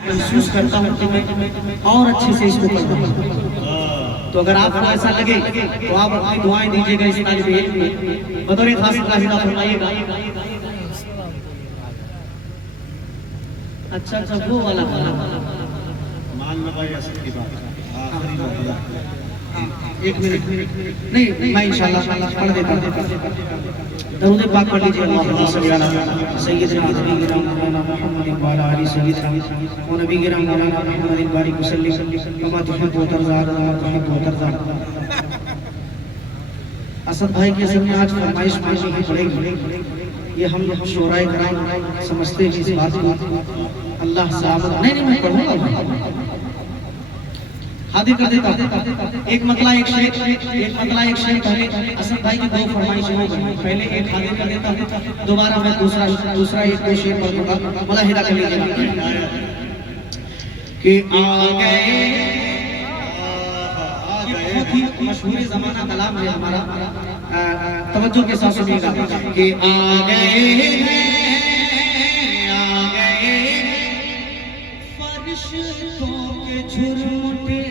महसूस करता हूँ कि मैं और अच्छे से इसको कर रहा हूँ। तो अगर आपको ऐसा लगे तो आप अपनी दुआएं दीजिएगा इस तालिब इल्म में, बतौर खास राहिदा फरमाइएगा। अच्छा अच्छा वो वाला मान लो भाई असर की बात आखिरी मौका। एक मिनट नहीं मैं इंशाल्लाह पढ़ देता हूँ। दरूद पाक पढ़ लीजिए। अल्लाहुम्मा सल्ली अला सय्यिदना नबीना मौलाना मुहम्मद व अला आलि सय्यिदना व नबीना मौलाना मुहम्मद बारिक वसल्लिम कमा तुहिब्बु व तर्ज़ा व तुहिब्बु व तर्ज़ा। असद भाई के सामने आज फरमाइश मांगनी ही पड़ेगी। ये हम शोराए कराम समझते हैं इस बात को। अल्लाह साहब नहीं मैं पढ़ूंगा हाजिर कर देता। एक मतला एक शेर पहले असद भाई की दो फरमाइशें हो गई। पहले एक हाजिर कर देता, दोबारा मैं दूसरा एक दो शेर पढ़ दूंगा। मुलाहिदा कर लीजिएगा कि आ गए। बहुत ही मशहूर ज़माना कलाम है हमारा, तवज्जो के साथ सुनिएगा कि आ गए फरिश्तों के झुरमुटे,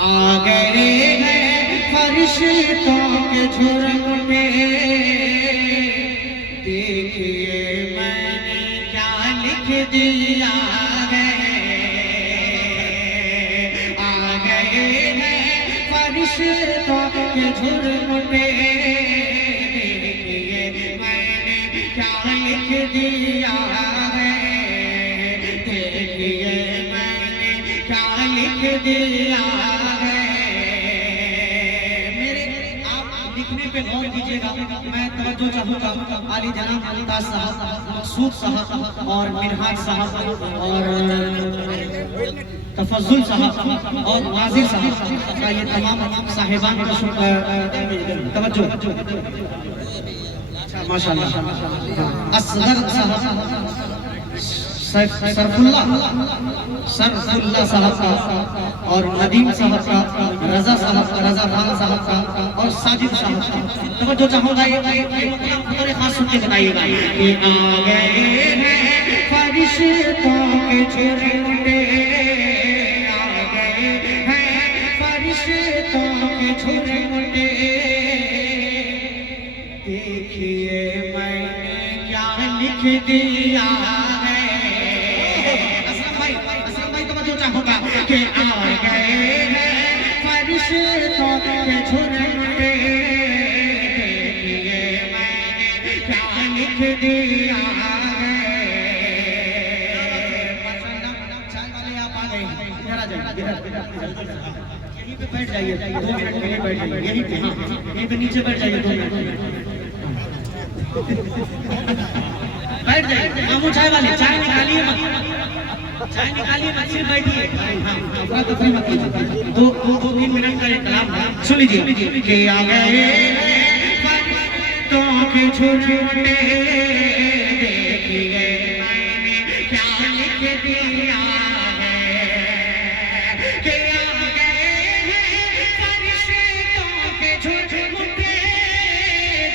आ गए हैं फरिश्तों के झुरमुटे। देखिए मैंने क्या लिख दिया है, आ गए हैं फरिश्तों के झुरमुटे। देखिए मैंने क्या लिख दिया है, देखिए मैंने क्या लिख दिया है। मेरे आप लिखने पे गौर कीजिएगा। मैं तवज्जो चाहूँगा आली जनाब मुमताज साहब, मकसूद साहब और मिनहाज साहब और तफज्जुल साहब और वाजिर साहब का ये तमाम साहिबान का तवज्जो माशाअल्लाह। असगर साहब, सरफुल्ला साहब का और नदीम साहब का, रजा साहब का, रजा खान साहब का और साजिद साहब का। तो जो चाहूँगा ये खास सुन के बताइएगा कि आ गए हैं फरिश्तों के झुरमुटे, आ गए हैं फरिश्तों के झुरमुटे। देखिए मैंने क्या लिख दिया है। होगा कि आ गए हैं फरिश्तों के झुरमुटे। देखिए मैंने क्या लिख दिया है। चाय वाले आप आ गए, इधर आ जाइए, यहीं पे बैठ जाइए, 2 मिनट के लिए बैठ जाइए, यहीं पे, हाँ यहीं पे नीचे बैठ जाइए 2 मिनट बैठ जाइए। मामू चाय वाले चाय निकालिए मत, चाय निकालिए मत, सिर्फ बैठिए। हाँ तफरी मत कीजिए। 2-3 मिनट का एक कलाम सुन लीजिए कि आ गए फरिश्तों के झुरमुटे। देखिए मैंने क्या लिख दिया है, कि आ गए हैं फरिश्तों के झुरमुटे।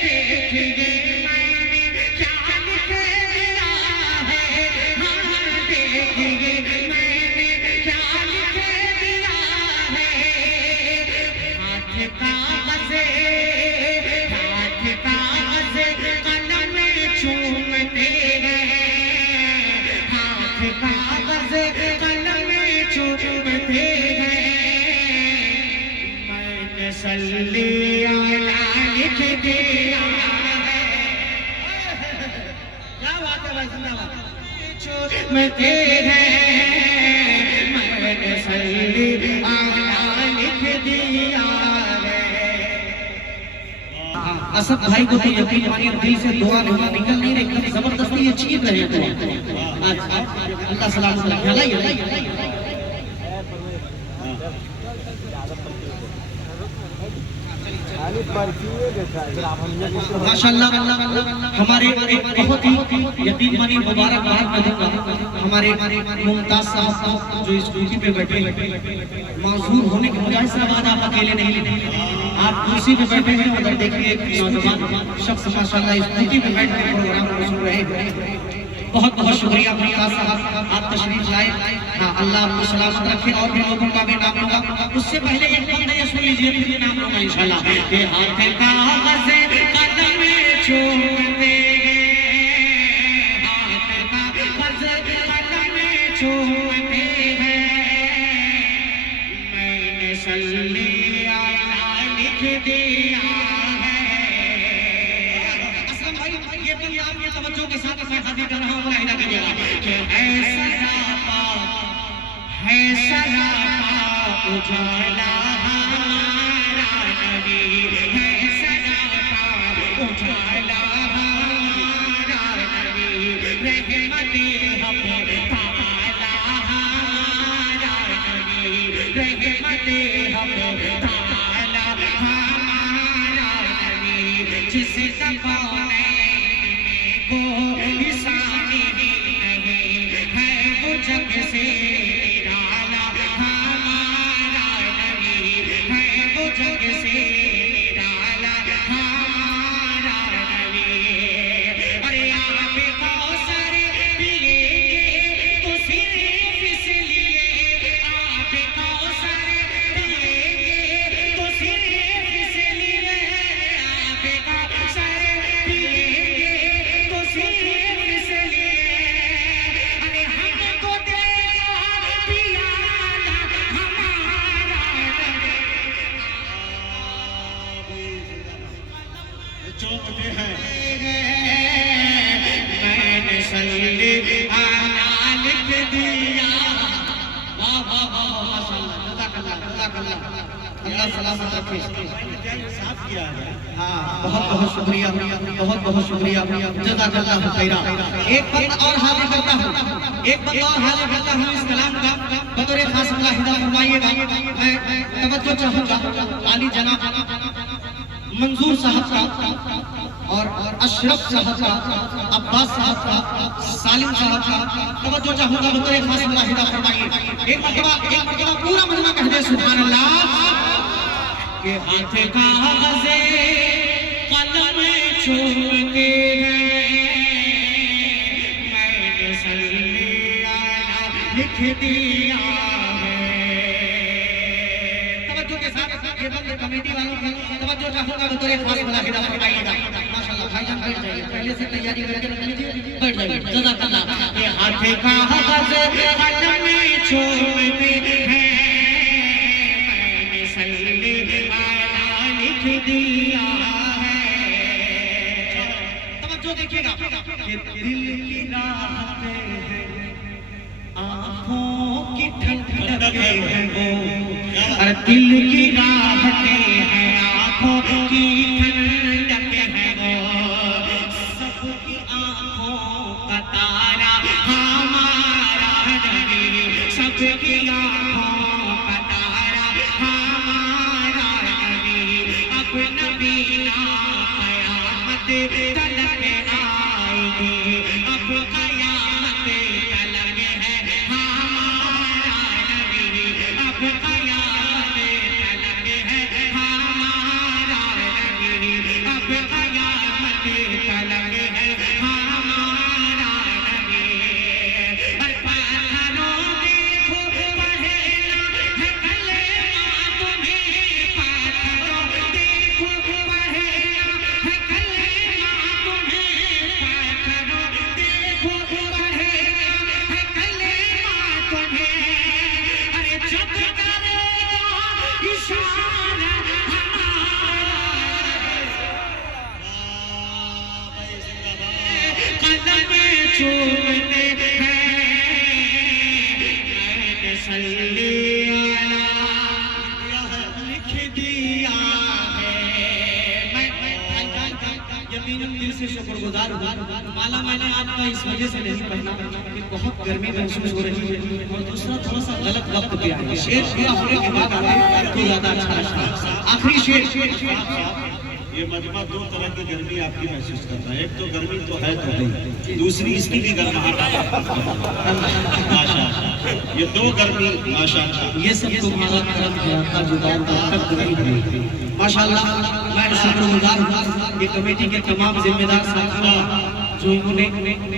देखिए मैंने क्या लिख दिया है, हाँ देखिए मैंने क्या लिख दिया है। हाथ कागज़े कलम चूमते हैं, हाथ कागज़े कलम चूमते हैं। मैंने सल्ली अला लिख दिया है। क्या बात है भाई, जिंदाबाद। चूमते हैं, मैंने सल्ली अला लिख दिया है। असद भाई को तो यकीन मानिए दिल से दुआ निकल नहीं रही, जबरदस्ती ये चीज रहे दुआ। अल्लाह सलामत रखे। माशाअल्लाह हमारे बहुत ही यकीन मानिए मुबारकबाद मैं दूंगा हमारे मुमताज साहब जो स्कूटी पे बैठे माजूर होने की वजह से बाद आप अकेले नहीं, आप कुर्सी पे बैठे हैं। उधर देखिए एक नौजवान शख्स माशाअल्लाह स्कूटी पे बैठ के प्रोग्राम को सुन रहे हैं। बहुत बहुत शुक्रिया मुमताज साहब, आप तशरीफ लाए। हाँ, अल्लाह आपको सलामत रखे और भी लोगों का भी नाम लूंगा। उससे पहले एक बंद ये सुन लीजिए, फिर ये नाम लूंगा इंशाल्लाह। के हाथ कागज़ कलम चूमते सल्ली आला लिख दिया है। असलम भाई, ये तो आप ये तवज्जो के साथ मैं हाजिर कर रहा हूँ, मुलाहिदा कीजिएगा कि है सरापा उजाला हमारा नबी, है सरापा उजाला हमारा नबी, रहमते हम ताला हमारा नबी, रहमते हम ताला हमारा नबी, जिसे ज़माने में कोई सानी नहीं है, वो जग से निराला हमारा नबी, है वो जग से निराला हमारा नबी। अरे आप कौसर पिएंगे तो सिर्फ इसलिए, आप कौसर पिएंगे तो सिर्फ इसलिए, आप कौसर पिएंगे तो सिर्फ इसलिए। अरे हमको देगा पियाला हमारा नबी। चौंकते हैं। मैंने सल्ली आला लिख दिया। वाह वाह वाह, माशाअल्लाह, जज़ाकल्लाह जज़ाकल्लाह, अल्लाह सलामत रखे। साफ किया है। हाँ, बहुत बहुत शुक्रिया, बहुत बहुत शुक्रिया, जज़ाकल्लाह खैरा। एक बंद और हाजिर करता हूँ, एक बंद और हाजिर करता हूँ इस कलाम का बतौर खास मुलाहिदा फरमाइएगा। मैं तवज्जो चाहूँगा आली जनाब मंजूर साहब का और अशरफ साहब का, अब्बास साहब का, सालिम साहब का तवज्जो चाहूँगा बतौर खास मुलाहिदा फरमाइए। एक मरतबा पूरा मजमा कह दे सुभान अल्लाह। के हाथ कागज़ कलम चूमते हैं, मैंने सल्ली आला लिख दिया है। तवज्जो के साथ ये बंद कमेटी वालों की तवज्जो चाहूँगा बतौर खास मुलाहिदा फरमाइएगा। माशाअल्लाह भाईजान बैठ जाइए, पहले से तैयारी करके रख लीजिए, बैठ जाइए, जज़ाकल्लाह। के हाथ कागज़ कलम चूमते हैं, मैंने सल्ली आला लिख दिया है। तवज्जो देखिएगा कि दिल की राहतें हैं, आँखों की ठंडकें हैं वो, और दिल की राहतें हैं, आँखों की ठंडकें हैं वो, सबकी आँखों का तारा हमारा नबी, सबकी आँखों का तारा हमारा नबी, अब नबी ना क़यामत तलक आएगी, अब क़यामत तलक है हमारा नबी, अब क़यामत तलक है हमारा नबी, अब क़यामत तलक है हमारा नबी। अरे पत्थरों देखो पढ़ेला है कलेमा तुम्हें, पत्थरों देखो पढ़ेला है कलेमा तुम्हें, पत्थरों देखो पढ़ेला है कलेमा तुम्हें। अरे जब करेगा इशारा कदम चूमते हैं, मैंने सल्ली आला लिख दिया है। मैं यकीनन दिल से शुक्रगुजार हूँ। माला मैंने आपका इस वजह से नहीं पहना कि बहुत गर्मी महसूस हो रही है, और दूसरा थोड़ा सा गलत वक्त पे आया है। शेर पूरा होने के बाद आए तो ज्यादा अच्छा लगता है। आखिरी शेर। ये मजमा दो तरह की गर्मी आपकी महसूस कर रहा है। एक तो गर्मी तो है, दूसरी इसकी भी गर्माहट माशाअल्लाह। ये दो गर्मी माशाअल्लाह, ये सब तुम्हारा करम है, आपका जुदाई तक नहीं हुई। माशाअल्लाह मैं शुक्रगुजार हूँ ये कमेटी के तमाम जिम्मेदार साथियों जो इन्होंने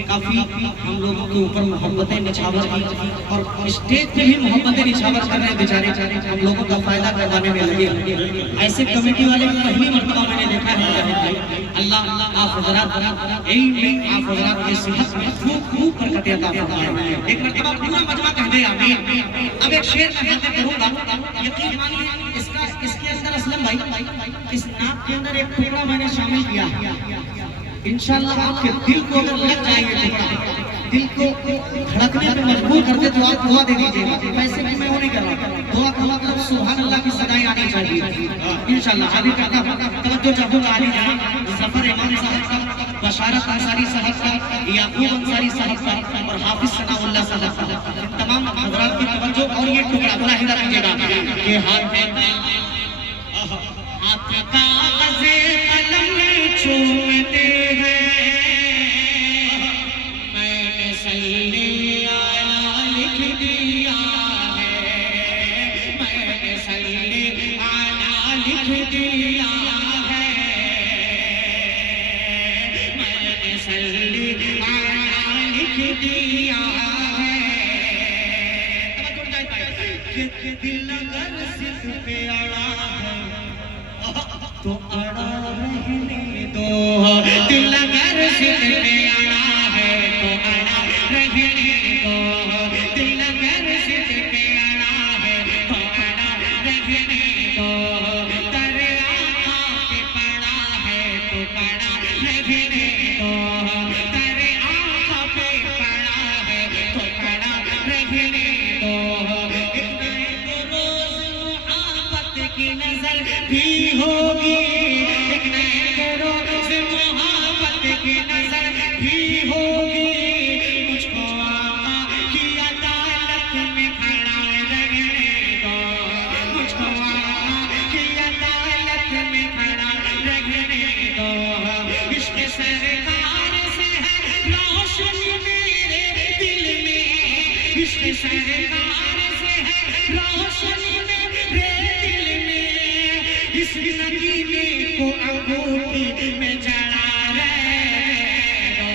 काफी हम लोगों के ऊपर मोहब्बतें निछावर की और स्टेज पे भी मोहब्बतें निछावर कर रहे हैं बेचारे, हम लोगों का फायदा करवाने में लगे। ऐसे कमेटी वाले पहली मर्तबा मैंने देखा है। अल्लाह आप हजरात आप हजरात के सेहत में खूब बरकत अता फरमाए। एक मर्तबा पूरा मजमा कह दे आमीन। अब एक शेर मैं करूंगा, यकीन मानिए इसके अंदर असलम भाई इस नात के अंदर एक टुकड़ा मैंने शामिल किया। इंशाअल्लाह आपके दिल को अगर लग जाएगा टुकड़ा, दिल को धड़कने पे मजबूर कर दे तो आप दुआ दे दीजिएगा। वैसे भी मैं वो नहीं कर रहा, दुआ का मतलब सुभान अल्लाह की सदाएं आनी चाहिए इंशाअल्लाह। आगे करना तवज्जो चाहूंगा आली जनाब जफर इमाम साहब का, बशारत अंसारी साहब का, याकूब अंसारी साहब का और हाफिज सनाउल्लाह साहब का, तमाम हजरात की तवज्जो। और ये टुकड़ा मुलाहिजा कीजिएगा कि हाथ काग़ज़े कलम चूमते हैं, मैंने सल्ले आला लिख दिया है, मैंने सल्ले आला लिख दिया है, मैंने सल्ले आला लिख दिया है। कि दिल अगर सिर्फ पे अड़ा है तो अड़ा रहने दो, दिल अगर सिर्फ पे अड़ा है तो अड़ा रहने दो, दिल अगर सिर्फ पे अड़ा है तो अड़ा रहने दो, तेरे आका पे पड़ा है तो पड़ा रहने दो, तेरे आका पे पड़ा है तो पड़ा रहने दो। एक न एक रोज मोहब्बत की नजर भी होगी, एक न एक रोज मोहब्बत की नजर भी होगी, मुझको आका की अदालत में खड़ा रहने दो, मुझको आका की अदालत में खड़ा रहने दो। इश्क सरकार से है रोशनी मेरे दिल में, इश्क सरकार से है रोशनी मेरे दिल में, इस नगीने को अंगूठी में जड़ा रहने दो।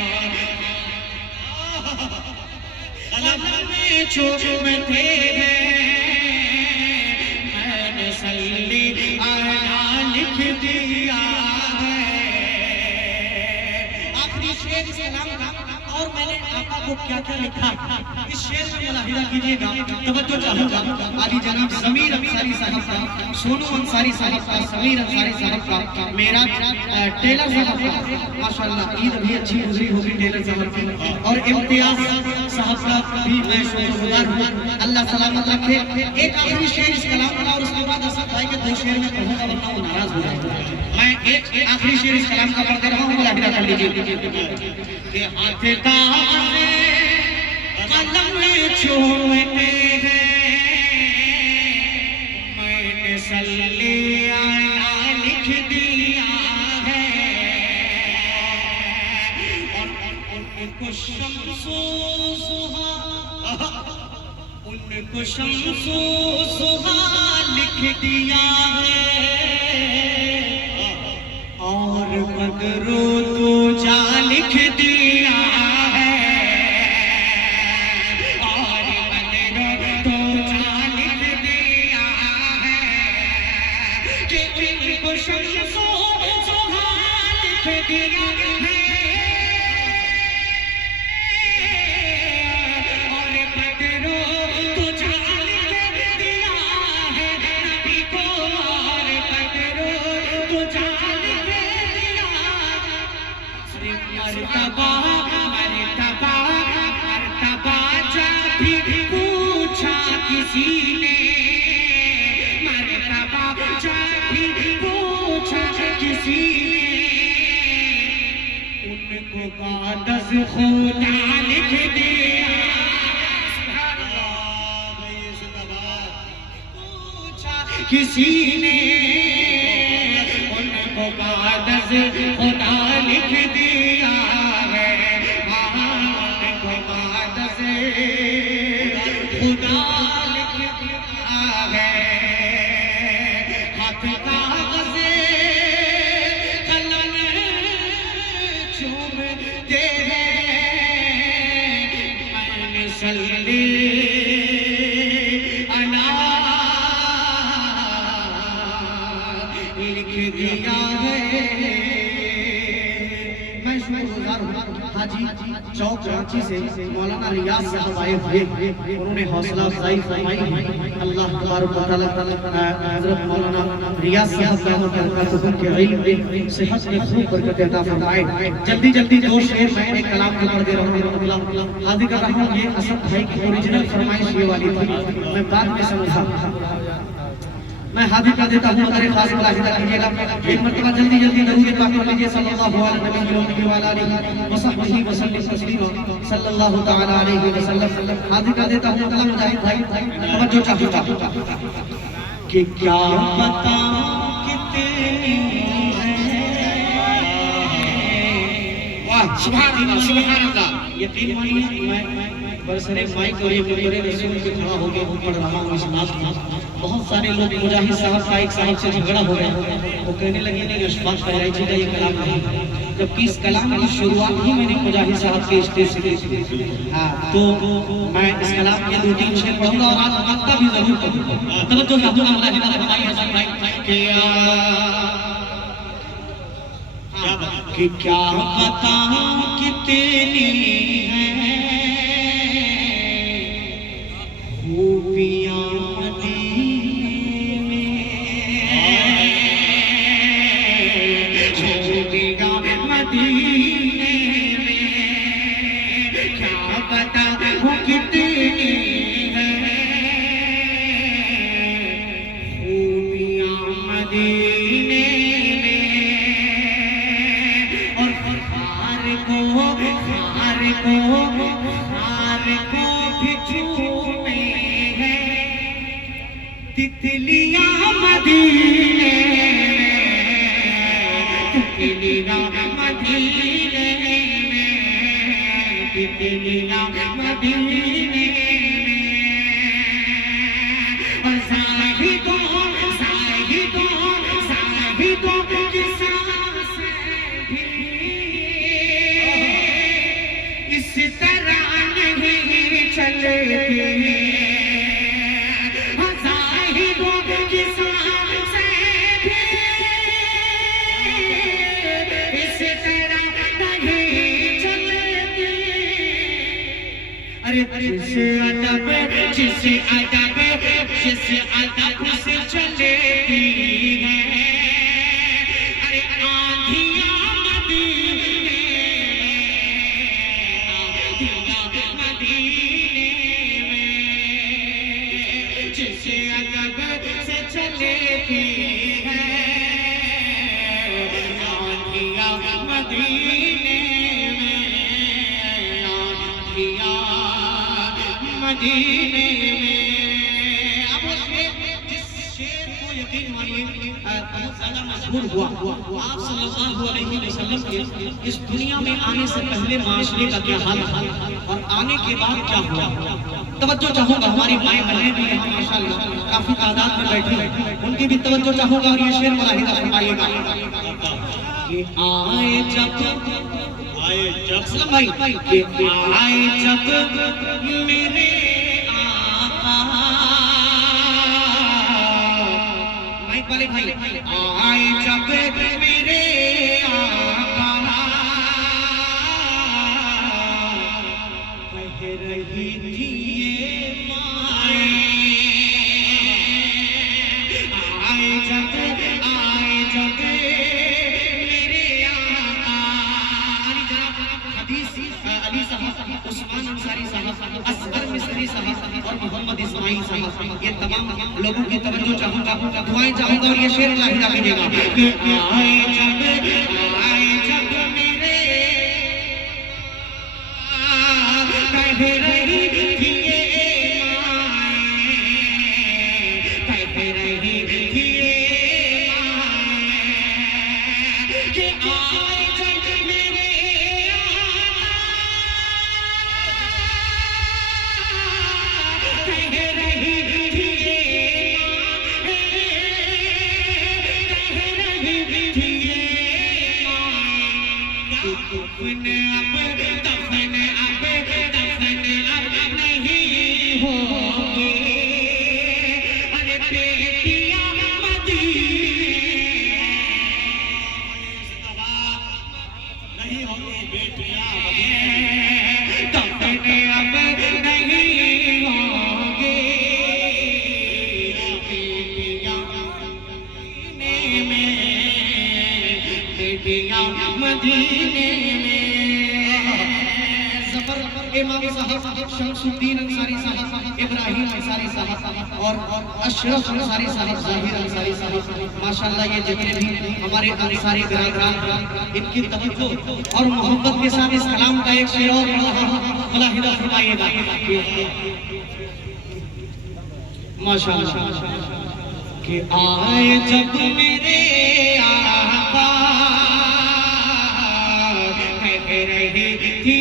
कलम में चूमते हैं, मैंने सल्ले आला लिख दिया है। आखिरी शेर इस कलाम का, और मैंने आका को क्या क्या लिखा इस शेर में मुलाहिजा कीजिएगा, तवज्जो चाहूंगा। आली जनाब ज़मीर अंसारी साहब का, सोनू अंसारी साहब का, समीर अंसारी साहब का, मेरा टेलर साहब का, माशाअल्लाह ईद भी अच्छी गुजरी होगी टेलर साहब की, और इम्तियाज साहब का भी मैं शुक्रगुजार हूँ। अल्लाह सलामत रखे। एक आखिरी शेर इस कलाम का और उसके बाद असद भाई के दो शेर में पढ़ूंगा वरना वो नाराज हो जाएगा। मैं एक आखिरी शेर इस कलाम का पढ़ दे रहा हूँ, मुलाहिजा कर लीजिए कि हाथ काग़ज़े कलम चूमते हैं, मैंने सल्ले आला लिख दिया है, उनको शम्सो सुहा, उनको शम्सो सुहा लिख दिया है, और बदरो दूजा लिख दिया है, और बदरो दूजा लिख दिया है, कि उनको शम्सो सुहा लिख दिया है, और बदरो दूजा लिख दिया है नबी को, और बदरो दूजा मर्तबा मर्तबा मर्तबा जब भी पूछा किसी ने, मर्तबा जब भी पूछा किसी ने, उनको काग़ज़ खुदा लिख दिया। पूछा किसी ने, उनको काग़ज़ खुदा लिख दिया है, उनको काग़ज़ खुदा लिख दिया है। हाथ काग़ज़े कलम चूमते अना लिख दिया है। मैं शुक्रगुजार हूँ हाजी चौक कराची से मौलाना रियाज साहब आए हुए, उन्होंने हौसला अफजाई फरमाई है। अल्लाह तबारक व तआला हज़रत मौलाना रियाज साहब के इल्म में सेहत में खूब बरकत अता फरमाए। जल्दी जल्दी दो शेर मैं एक कलाम के पढ़ दे रहा हूँ, हाजिर कर रहा हूँ। ये असद भाई की ओरिजिनल फरमाइश ये वाली थी, मैं बाद में समझा, मैं हाजिर कर देता हूँ। अगर खास मुलाहिजा कीजिएगा, एक मरतबा जल्दी जल्दी दरूद पाक पढ़ लीजिए सल्लल्लाहु अलैहि सल्लल्लाहु तआला अलैहि वसल्लम। हाजिर कर देता हूँ अल्लाह मुजाहिद भाई, तवज्जो चाहूँगा कि क्या बताऊं कितनी वाह सुभान अल्लाह सुभान अल्लाह। यकीन मानिए मैं बरसरे माइक और ये मुकर्रे रसूल पे खड़ा हो गया पढ़ रहा हूँ इस नात में। बहुत सारे लोग मुजाहिद साहब का एक साहब से झगड़ा हो गया, वो कहने लगे नहीं अशफाक फहराइची का ये कलाम नहीं, जबकि इस कलाम की शुरुआत ही मैंने मुजाहिद साहब के स्टेज से की। हाँ तो मैं इस कलाम के 2-3 शेर पढ़ूंगा और आज आपका भी जरूर पढ़ूंगा। तवज्जो चाहूंगा मुलाहिदा फरमाइए हसन भाई कि क्या बताऊं कितनी है खूबियां मदीने में, खूबियां मदीने में, क्या बताऊं कितनी है खूबियां मदीने में। और हार को भी चूमे है तितलियां मदीने में, तितलियां मदीने में, तितलियां मदीने में। और साहिदों की सांसें भी इस तरह नहीं चलती, साहिबों की सांसें भी इस तरह नहीं चलती। अरे जिस अदब से चलती है, अरे आंधियां मदीने में, जिस अदब से चलती है आंधियां मदीने में, आंधियां मदीने में। अब वो शेर, जिस शेर को यकीन मानिए बहुत ज्यादा मशहूर हुआ, आप सल्लल्लाहु अलैहि वसल्लम के इस दुनिया में आने से पहले माशरे का क्या हाल था और आने के बाद क्या हुआ। तवज्जो चाहूंगा, हमारी माएं बहनें भी यहाँ माशाअल्लाह काफी तादाद में बैठी, उनकी भी तवज्जो चाहूंगा और ये शेर मुलाहिजा फरमाइएगा कि आए जब असलम भाई कि आए जब मेरे आका, माइक वाले भाई, आए जब मेरे आका कह रही थी ये माए, आए जब मेरे आका। हदीस अली साहब, उस्मान अंसारी साहब, असगर मिस्री साहब और मोहम्मद इस्माइल साहब, ये तमाम लोगों की तवज्जो चाहूंगा, दुआएं चाहूंगा और ये शेर लाहिदा कीजिएगा कि आए जब मेरे कह रही थी ये माए, कह रही थी ये माए कि आए जब मेरे कह रही थी ये माए, कह रही थी ये माए कि दफन अब नहीं होंगी, अरे बेटियां मदीने नहीं होंगी बेटियां दफन अब नहीं होंगी, बेटियां मदीने में, बेटियां मदीने में। इमाम साहब शमसुद्दीन अंसारी साहब, इब्राहिम अंसारी साहब और अशरफ अंसारी साहब, जाहिर अंसारी साहब, माशाल्लाह ये जितने भी हमारे अंसारी बिरादरान, इनकी तवज्जो और मोहब्बत के साथ इस कलाम का एक शेर और मुलाहिदा फरमाइएगा। माशाल्लाह कि आए जब मेरे आका कह रही थी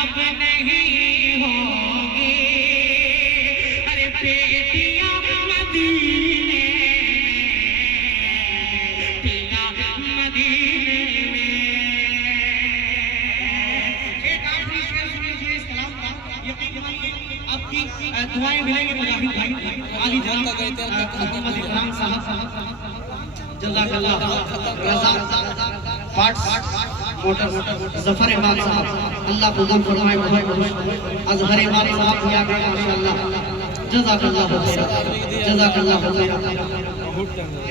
अब नहीं होगी, अरे बेटियां मदीने में, बेटियां मदीने में। एक आखिरी शेर सुन लीजिए इस कलाम का, यकीन मानिए आपकी दुआएं मिलेंगी। मुजाहिद भाई आली जान मोहम्मद इकराम साहब, जज़ाकल्लाह, रज़ा पार्ट्स मोटर जफर इमाम साहब, अल्लाह कबूल फरमाए। बहुत अजहर इमाम साहब भी आ गए माशाल्लाह, जज़ाकल्लाह खैर, जज़ाकल्लाह खैर।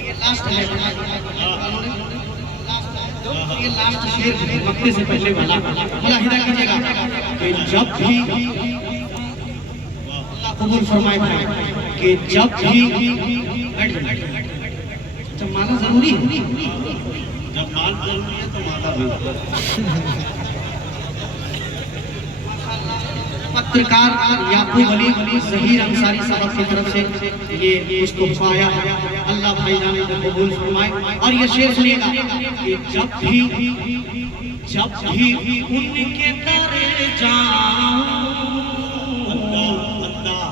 ये लास्ट है, ये लास्ट शेर वक्त से पहले वाला मुलाहिदा कीजिएगा कि जब भी अल्लाह कबूल फरमाए कि जब भी जब माना जरूरी है, जब माल जरूरी है तो माता भी। पत्रकार याकूब अली ज़हीर अंसारी साहब की तरफ से ये तोहफा आया, अल्लाह भाईजान को कबूल फरमाए। और ये शेर सुनिएगा कि जब भी उनके दर जाऊं,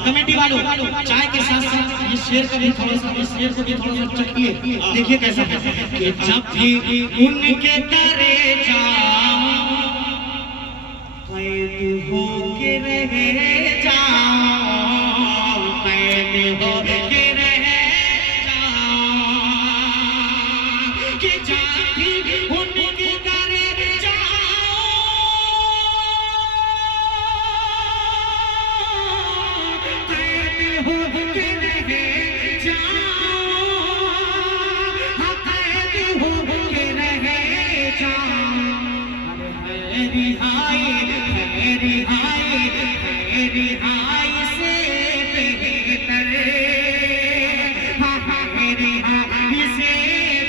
कमेटी वालों चाय के साथ साथ ये शेर का भी थोड़ा सा, इस शेर को भी थोड़ा सा चखिए, देखिए कैसा है कि जब भी उनके दर जाऊं, कैद होके रह जाऊं, कैद होके रह जाऊं, कि जब भी उनके दर जाऊं, कैद होके रह जाऊं, कैद होके रह जाऊं। रिहाई से बेहतर, रिहाई से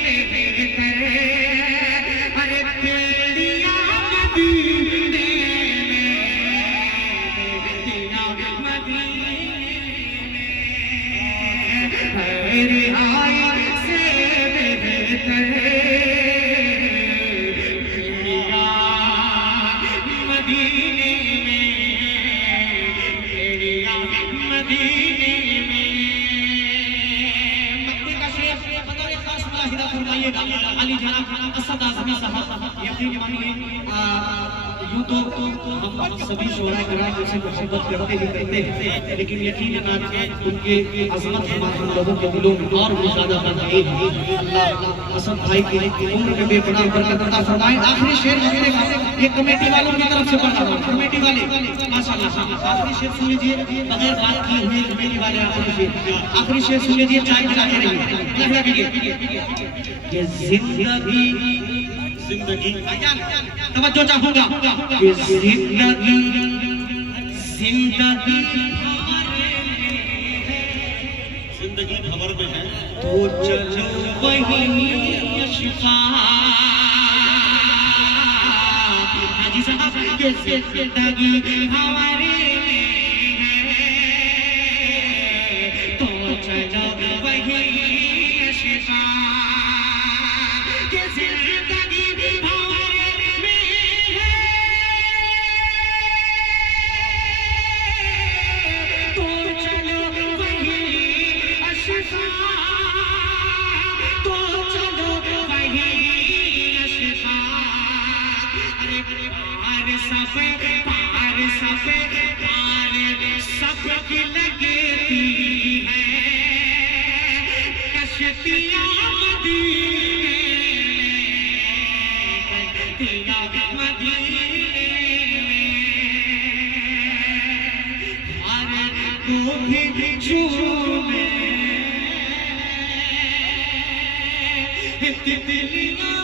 बेहतर, अरे बेटियां मदीने में, बेटियां मदीने में, रिहाई से बेहतर, मदीने में। मक्के का शेर बतौर खास मुलाहिदा फरमाइएगा अली जनाब असद आज़मी साहब। यकीन मानिए यूं तो हम सभी शोरा कराम से मोहब्बत करते ही करते हैं, लेकिन यकीनन उनके अज़मत हम लोगों के दिलों में और भी ज़्यादा बढ़ाई है। अल्लाह असद भाई की उम्र में बेपनाह बरकत अता फरमाए। आखिरी शेर सुनिएगा, ये कमेटी वालों की तरफ से पढ़ रहा हूं, कमेटी वाले माशाल्लाह आखिरी शेर सुन लीजिए, बगैर बात किए हुए कमेटी वाले आखिरी शेर सुन लीजिए, चाय पिलाते रहिए। ये जिंदगी तवज्जो चाहूंगा कि जिंदगी खबर में है, तो चलो वही शिफा हाजी साहब के जिंदगी हमारे तो चलो वही शिफा के जिंदगी हमारे में है तो चलो वही शिफा तो चलो वही शिफा अरे पार सब की लगती है कश्तियाँ मदीने अरे तू भी झूमे तितलियाँ